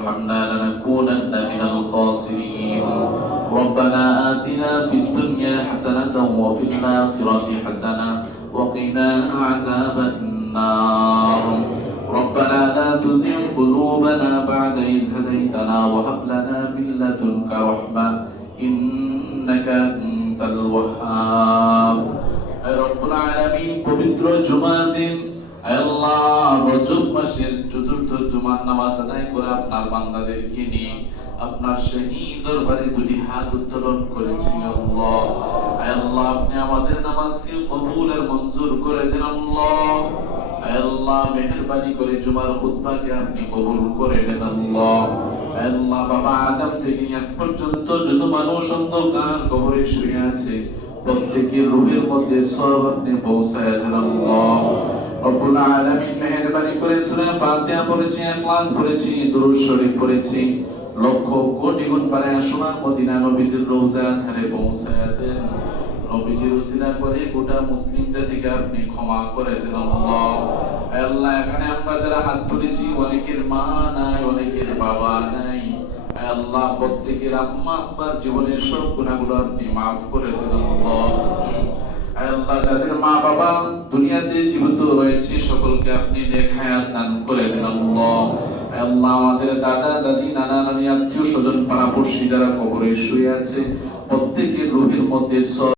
ترحمنا لنكونن من الخاسرين ربنا آتنا في الدنيا حسنة وفي الآخرة حسنة وقنا عذاب النار ربنا لا تزغ قلوبنا بعد إذ هديتنا وهب لنا من لدنك رحمة إنك أنت الوهاب رب العالمين পবিত্র জুমার দিন আল্লাহ রজব মাসের চতুর্থ জুমার নামাজ আদায় করে আপনার বান্দাদেরকে নিয়ে আপনার শাহী দরবারে দুটি হাত উত্তোলন করেছি আল্লাহ আল্লাহ আপনি আমাদের নামাজকে কবুল আর মঞ্জুর করে দেন আল্লাহ আল্লাহ মেহেরবানি করে জুমার খুতবাকে আপনি কবুল করে নেন আল্লাহ আল্লাহ বাবা আদম থেকে নিয়ে আজ পর্যন্ত যত মানুষ অন্ধকার কবরে শুয়ে আছে প্রত্যেকের রূহের মধ্যে সওয়াব আপনি পৌঁছায় দেন আল্লাহ রব্বুল আলামিন মেহেরবানি করে সূরা ফাতিহা পড়েছি ইখলাস পড়েছি দুরূদ শরীফ পড়েছি লক্ষ কোটি গুণ বাড়ায় সোনার মদিনা নবীজির রওজা ধারে পৌঁছায় দেন নবীজির উসিলা করে গোটা মুসলিম জাতিকে আপনি ক্ষমা করে দেন আল্লাহ আল্লাহ এখানে আমরা যারা হাত তুলেছি অনেকের মা নাই অনেকের বাবা নাই আল্লাহ প্রত্যেকের আম্মা আব্বার জীবনের সব গুনাহগুলো আপনি maaf করে দেন আল্লাহ আল্লাহ যাদের মা বাবা দুনিয়াতে জীবিত রয়েছে সকলকে আপনি নেক হায়াত দান করে দেন আল্লাহ আল্লাহ আমাদের দাদা দাদি নানা নানি আত্মীয় স্বজন পাড়া পড়শি যারা কবরে শুয়ে আছে প্রত্যেকের রূহের মধ্যে